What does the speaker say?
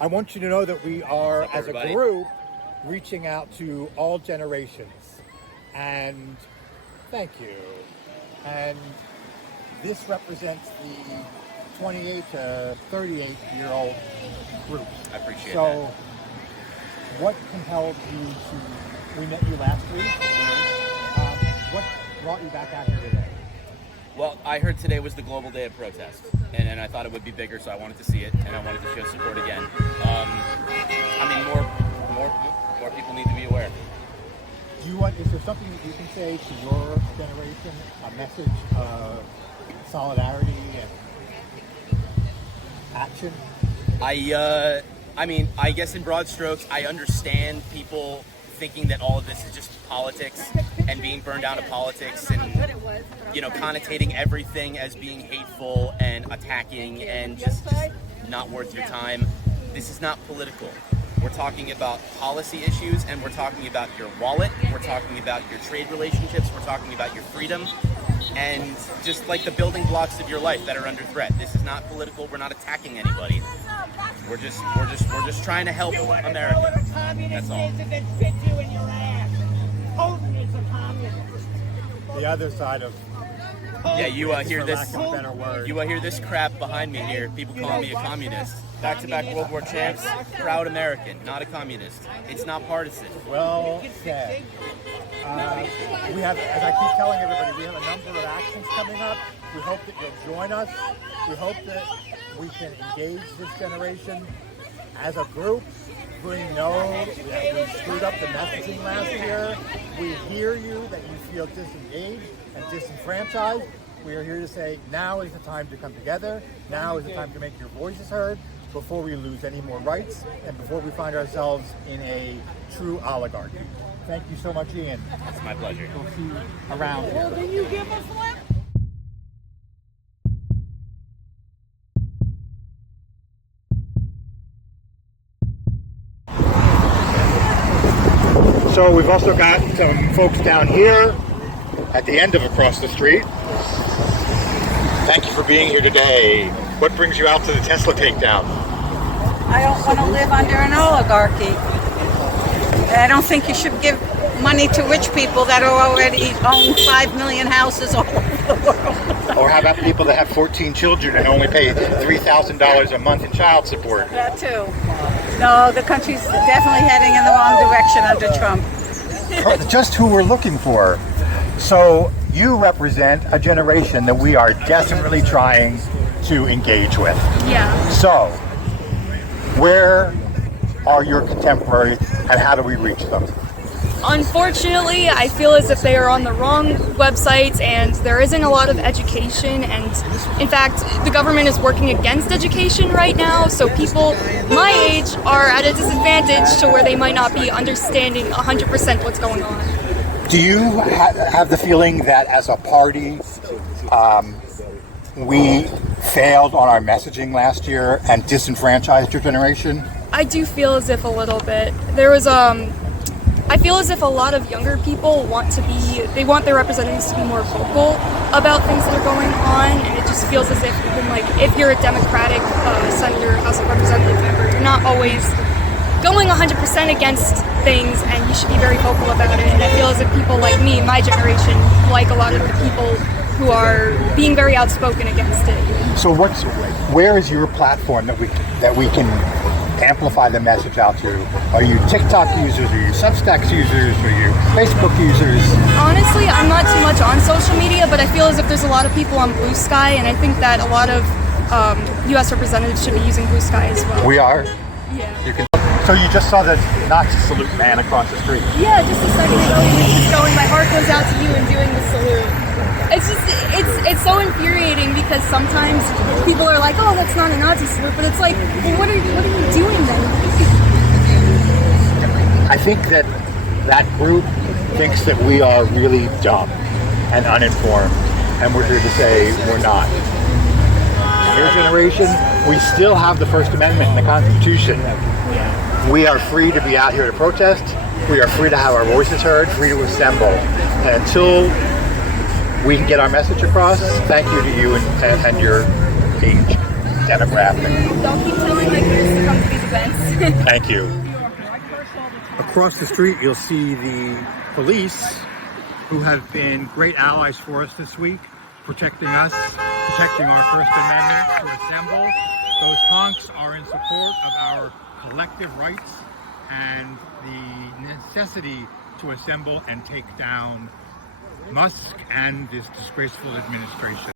I want you to know that we are, What's up, as a everybody? group, reaching out to all generations. And thank you. And this represents the 28 to 38-year-old groups. I appreciate so, that. what compelled you to, we met you last week. What brought you back out here today? Well, I heard today was the Global Day of Protest, and I thought it would be bigger, so I wanted to see it, and I wanted to show support again. More people need to be aware. Is there something that you can say to your generation, a message of solidarity and action? I guess in broad strokes, I understand people thinking that all of this is just politics and being burned down to politics and, connotating everything as being hateful and attacking and just not worth your time. This is not political. We're talking about policy issues, and we're talking about your wallet, we're talking about your trade relationships, we're talking about your freedom, and just like the building blocks of your life that are under threat. This is not political. We're not attacking anybody. We're just trying to help America. That's all. The other side of you hear this. lack of a better word. You hear this crap behind me here. People calling me a communist. Back-to-back World War champs. Proud American, not a communist. It's not partisan. Well said. We have, as I keep telling everybody, we have a number of actions coming up. We hope that you'll join us. We hope that we can engage this generation as a group. We know that we screwed up the messaging last year. We hear you, that you feel disengaged and disenfranchised. We are here to say now is the time to come together. Now is the time to make your voices heard before we lose any more rights and before we find ourselves in a true oligarchy. Thank you so much, Ian. It's my pleasure. We'll see you around here. Well, then you give us one. So we've also got some folks down here at the end of across the street. Thank you for being here today. What brings you out to the Tesla takedown? I don't want to live under an oligarchy. I don't think you should give money to rich people that already own 5 million houses all over the world. Or how about people that have 14 children and only pay $3,000 a month in child support? That too. No, the country's definitely heading in the wrong direction under Trump. Just who we're looking for. So you represent a generation that we are desperately trying to engage with. Yeah. So where are your contemporaries and how do we reach them? Unfortunately, I feel as if they are on the wrong websites and there isn't a lot of education, and in fact, the government is working against education right now, so people my age are at a disadvantage to where they might not be understanding 100% what's going on. Do you have the feeling that as a party, we failed on our messaging last year and disenfranchised your generation? I do feel as if a little bit. I feel as if a lot of younger people want their representatives to be more vocal about things that are going on, and it just feels as if if you're a Democratic senator, House of Representative member, you're not always going 100% against things, and you should be very vocal about it. And I feel as if people like me, my generation, like a lot of the people who are being very outspoken against it. So where is your platform that we can amplify the message out to? Are you TikTok users? Are you Substack users? Are you Facebook users? Honestly, I'm not too much on social media, but I feel as if there's a lot of people on Blue Sky, and I think that a lot of U.S. representatives should be using Blue Sky as well. We are? Yeah. So you just saw the Nazi salute man across the street? Yeah, just a second ago he was just going, my heart goes out to you, and doing the salute. It's so infuriating because sometimes people are like, oh, that's not a Nazi salute, but it's like, well, what are you doing then? I think that group thinks that we are really dumb and uninformed, and we're here to say we're not. Your generation, we still have the First Amendment in the Constitution. We are free to be out here to protest. We are free to have our voices heard, free to assemble. And until we can get our message across, thank you to you and your age demographic. Don't keep telling my kids to come to these events. Thank you. Across the street, you'll see the police, who have been great allies for us this week, protecting us, protecting our First Amendment to assemble. Those honks are in support of our collective rights and the necessity to assemble and take down Musk and this disgraceful administration.